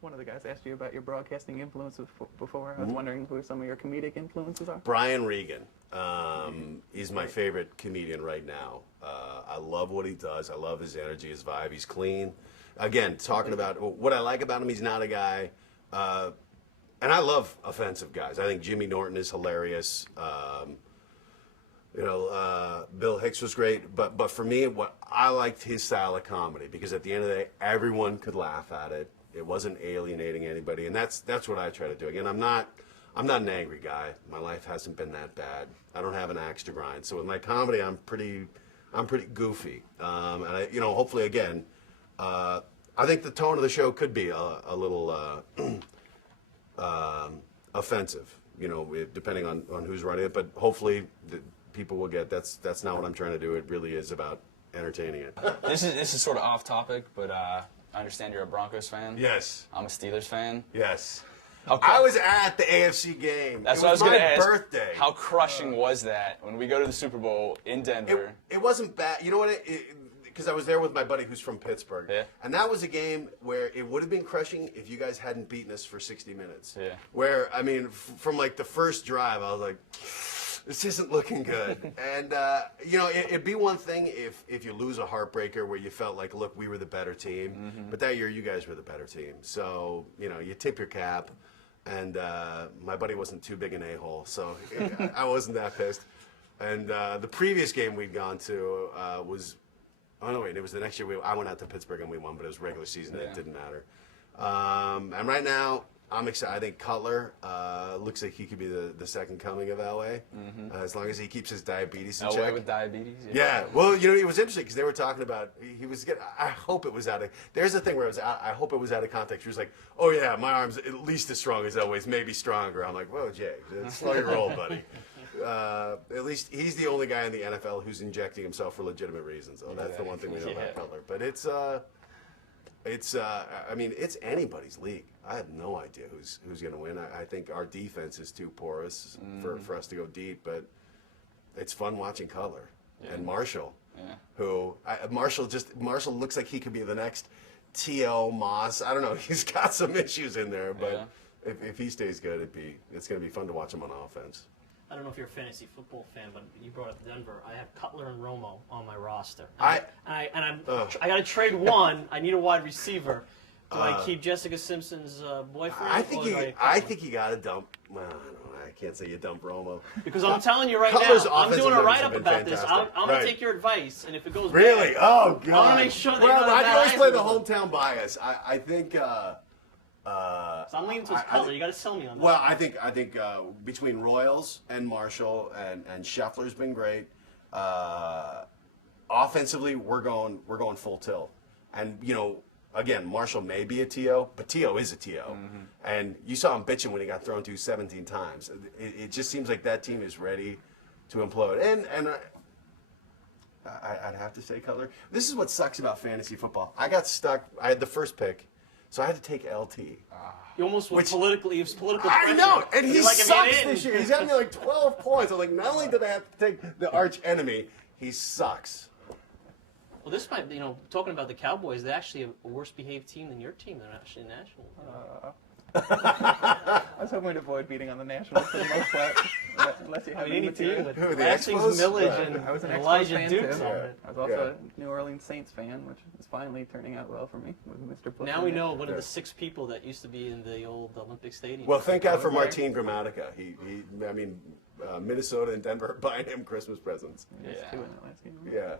one of the guys asked you about your broadcasting influences before. I was wondering who some of your comedic influences are. Brian Regan. He's my favorite comedian right now. I love what he does. I love his energy, his vibe. He's clean. Again, talking about what I like about him, he's not a guy. And I love offensive guys. I think Jimmy Norton is hilarious. Bill Hicks was great. But for me, what I liked his style of comedy, because at the end of the day, everyone could laugh at it. It wasn't alienating anybody, and that's what I try to do. Again, I'm not an angry guy. My life hasn't been that bad. I don't have an axe to grind. So with my comedy, I'm pretty goofy. And hopefully, again, I think the tone of the show could be a little offensive, depending on who's running it. But hopefully, people will get that's not what I'm trying to do. It really is about entertaining it. This is sort of off topic, but I understand you're a Broncos fan. Yes. I'm a Steelers fan. Yes. Okay. I was at the AFC game. That's what I was going to ask. My birthday. How crushing was that when we go to the Super Bowl in Denver? It wasn't bad. You know what? Because I was there with my buddy who's from Pittsburgh. Yeah. And that was a game where it would have been crushing if you guys hadn't beaten us for 60 minutes. Yeah. Where, I mean, from like the first drive, I was like, this isn't looking good. And, it'd be one thing if you lose a heartbreaker where you felt like, look, we were the better team. Mm-hmm. But that year, you guys were the better team. So, you tip your cap. And my buddy wasn't too big an a-hole, so I wasn't that pissed. And the previous game we'd gone to was, it was the next year. I went out to Pittsburgh and we won, but it was regular season. Yeah. It didn't matter. And right now, I'm excited. I think Cutler looks like he could be the second coming of Elway, as long as he keeps his diabetes in check. Elway with diabetes? Yeah. Well, it was interesting because they were talking about he was getting. I hope it was out of. There's a thing where I hope it was out of context. He was like, "Oh yeah, my arm's at least as strong as Elway's, maybe stronger." I'm like, "Whoa, Jay, slow your roll, buddy." At least he's the only guy in the NFL who's injecting himself for legitimate reasons. So that's the one thing we know about Cutler. But it's anybody's league. I have no idea who's going to win. I think our defense is too porous for us to go deep, but it's fun watching Cutler and Marshall, who Marshall looks like he could be the next T.O. Moss. I don't know. He's got some issues in there, but if he stays good, it's going to be fun to watch him on offense. I don't know if you're a fantasy football fan, but you brought up Denver. I have Cutler and Romo on my roster. I got to trade one. I need a wide receiver. Do I keep Jessica Simpson's boyfriend? I think you got to dump. Well, I don't know. I can't say you dump Romo because I'm telling you right Cutler's now, I'm doing a write-up about fantastic. this. I'm going to take your advice, and if it goes really, bad, oh god, I want to make sure they I can always play the hometown bias. I think. So I'm leaning towards Cutler. You got to sell me on that. Well, I think between Royals and Marshall and Scheffler's been great. Offensively, we're going full tilt, and again, Marshall may be a TO, but TO is a TO. Mm-hmm. And you saw him bitching when he got thrown to 17 times. It just seems like that team is ready to implode. And I'd have to say Cutler. This is what sucks about fantasy football. I got stuck. I had the first pick, so I had to take LT. You almost was politically. It was political. I know, and he sucks this year. He's having like 12 points. I'm like, not only did I have to take the arch enemy, he sucks. Well, this might, talking about the Cowboys, they're actually a worse behaved team than your team. They're actually national. I was hoping to avoid beating on the Nationals for the most part, unless you have any team with Who, the Expos? Millage and I was an Elijah fan Dukes. too. I was also a New Orleans Saints fan, which is finally turning out well for me with Mr. Bush. Now we know one of the 6 people that used to be in the old Olympic Stadium. Well, thank God for Martin Gramatica. Minnesota and Denver are buying him Christmas presents. Two in that last game. Yeah.